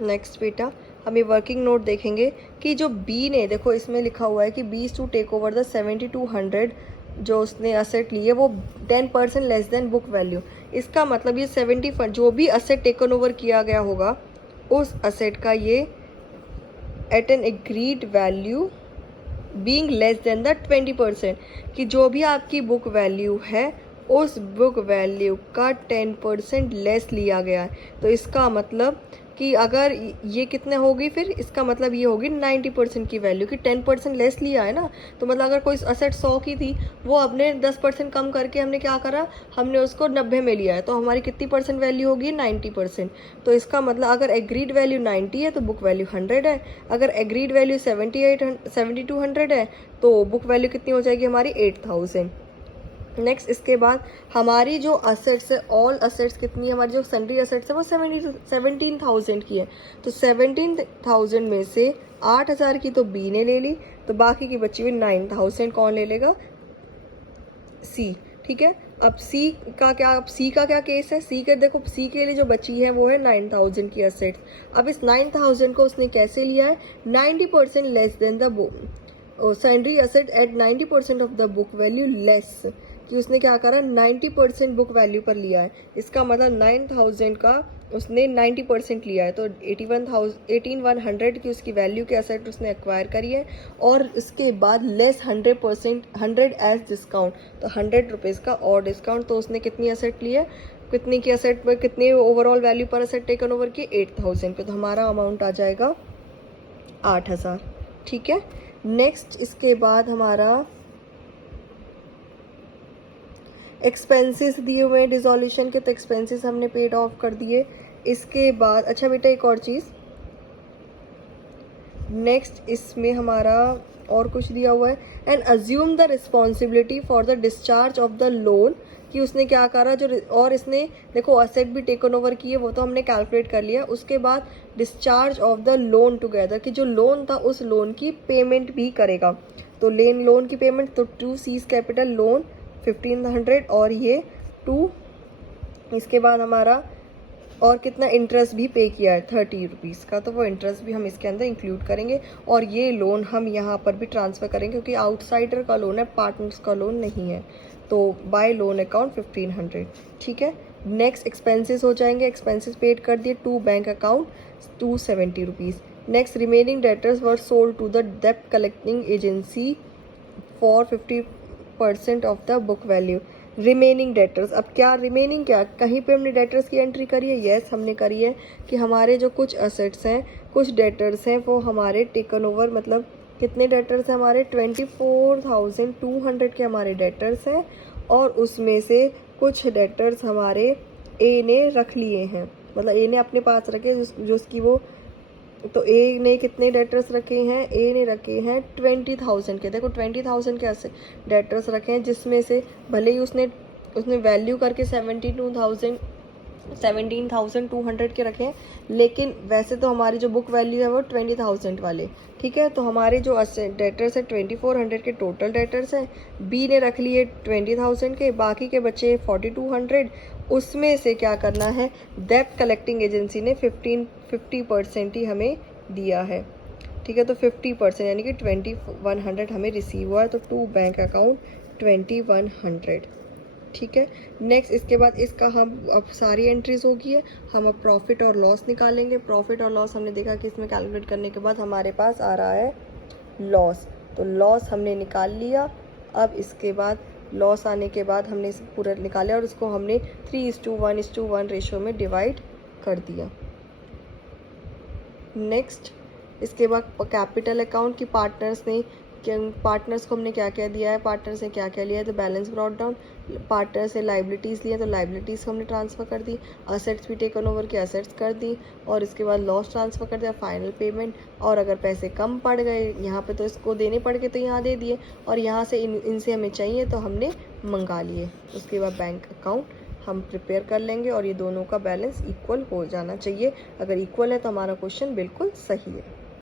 Next बेटा हम ये वर्किंग नोट देखेंगे कि जो बी ने, देखो इसमें लिखा हुआ है कि B is to take over the 7200 जो उसने असेट ली है वो 10% लेस देन बुक वैल्यू। इसका मतलब ये 70 जो भी असेट टेकन ओवर किया गया होगा उस असेट का ये at an agreed value being less than the 20%, कि जो भी आपकी बुक वैल्यू है उस बुक वैल्यू का 10% लेस लिया गया है। तो इसका मतलब कि अगर ये कितने होगी, फिर इसका मतलब ये होगी 90% की वैल्यू की 10% लेस लिया है ना। तो मतलब अगर कोई असेट 100 की थी वो हमने 10% कम करके हमने क्या करा, हमने उसको 90 में लिया है, तो हमारी कितनी परसेंट वैल्यू होगी 90%। तो इसका मतलब अगर एग्रीड वैल्यू 90 है तो बुक वैल्यू 100 है, अगर एग्रीड वैल्यू 7200 है तो बुक वैल्यू कितनी हो जाएगी हमारी 8000। नेक्स्ट इसके बाद हमारी जो असेट्स है, ऑल असेट्स कितनी है, हमारी जो सन्ड्री असेट्स है वो 17,000 की है। तो 17,000 में से 8,000 की तो बी ने ले ली, तो बाकी की बची हुई 9,000 कौन ले लेगा, सी। ठीक है, अब सी का क्या केस है, सी के देखो सी के लिए जो बची है वो है 9,000 की असेट्स। अब इस 9,000 को उसने कैसे लिया है, 90% less than the book sundry asset at 90% of the book value less, कि उसने क्या करा 90% बुक वैल्यू पर लिया है। इसका मतलब 9,000 का उसने 90% लिया है, तो 18,100 की उसकी वैल्यू के असेट उसने एक्वायर करी है, और इसके बाद लेस 100% 100 एज डिस्काउंट, तो 100 रुपीज़ का और डिस्काउंट। तो उसने कितनी असेट ली है, कितनी की असेट पर कितने ओवरऑल वैल्यू पर असेट टेकन ओवर की 8,000 पे, तो हमारा अमाउंट आ जाएगा 8,000। ठीक है, नेक्स्ट इसके बाद हमारा एक्सपेंसेस दिए हुए हैं डिसोल्यूशन के, तो एक्सपेंसेस हमने पेड ऑफ कर दिए। इसके बाद अच्छा बेटा एक और चीज़, नेक्स्ट इसमें हमारा और कुछ दिया हुआ है, and assume the responsibility for the discharge of the loan, कि उसने क्या करा जो, और इसने देखो असेट भी टेकन ओवर किए वो तो हमने कैलकुलेट कर लिया। उसके बाद discharge of the loan together, कि जो लोन था उस लोन की पेमेंट भी करेगा। तो लोन की पेमेंट, तो 2 सीज कैपिटल लोन 1500 और ये 2, इसके बाद हमारा और कितना इंटरेस्ट भी पे किया है 30 रुपीज़ का, तो वो इंटरेस्ट भी हम इसके अंदर इंक्लूड करेंगे। और ये लोन हम यहाँ पर भी ट्रांसफ़र करेंगे क्योंकि आउटसाइडर का लोन है, पार्टनर्स का लोन नहीं है। तो बाय लोन अकाउंट 1500। ठीक है, नेक्स्ट एक्सपेंसेस हो जाएंगे, एक्सपेंसेस पेड कर दिए, to bank account 270 rupees. Next remaining debtors were sold to the डेब्ट collecting agency for 50% off the book value. Remaining debtors, अब क्या रिमेनिंग, क्या कहीं पे हमने डेटर्स की एंट्री करी है, यस हमने करी है, कि हमारे जो कुछ असेट्स हैं कुछ डेटर्स हैं वो हमारे टेकन ओवर, मतलब कितने डेटर्स हैं हमारे 24,200 के हमारे डेटर्स हैं, और उसमें से कुछ डेटर्स हमारे ए ने रख लिए हैं, मतलब ए ने अपने पास रखे जो उसकी वो, तो ए ने कितने डेटर्स रखे हैं, ए ने रखे हैं 20,000 के, देखो 20,000 के ऐसे डेटर्स रखे हैं, जिसमें से भले ही उसने वैल्यू करके 17,200 के रखे हैं, लेकिन वैसे तो हमारी जो बुक वैल्यू है वो 20,000 वाले। ठीक है, तो हमारे जो डेटर्स है 2400 के टोटल डेटर्स हैं, बी ने रख लिए 20,000 के, बाकी के बचे 4200। उसमें से क्या करना है, डेब्ट कलेक्टिंग एजेंसी ने 50% ही हमें दिया है। ठीक है, तो 50% यानी कि 2100 हमें रिसीव हुआ है, तो टू बैंक अकाउंट 2100। ठीक है, नेक्स्ट इसके बाद इसका हम अब सारी एंट्रीज होगी है, हम अब प्रॉफिट और लॉस निकालेंगे। प्रॉफिट और लॉस हमने देखा कि इसमें कैलकुलेट करने के बाद हमारे पास आ रहा है लॉस, तो लॉस हमने निकाल लिया। अब इसके बाद लॉस आने के बाद हमने इसे पूरा निकाला और उसको हमने 3:1 रेशो में डिवाइड कर दिया। नेक्स्ट इसके बाद कैपिटल अकाउंट की पार्टनर्स को हमने क्या क्या दिया है, पार्टनर्स ने क्या क्या लिया है, तो बैलेंस ब्रॉट डाउन, पार्टनर से लाइबिलिटीज़ लिया तो लाइबिलिटीज़ को हमने ट्रांसफ़र कर दी, असेट्स भी टेकन ओवर के असेट्स कर दी, और इसके बाद लॉस ट्रांसफ़र कर दिया, फाइनल पेमेंट। और अगर पैसे कम पड़ गए यहाँ पे तो इसको देने पड़ गए तो यहाँ दे दिए, और यहाँ से इनसे हमें चाहिए तो हमने मंगा लिए। उसके बाद बैंक अकाउंट हम प्रिपेयर कर लेंगे और ये दोनों का बैलेंस इक्वल हो जाना चाहिए। अगर इक्वल है तो हमारा क्वेश्चन बिल्कुल सही है।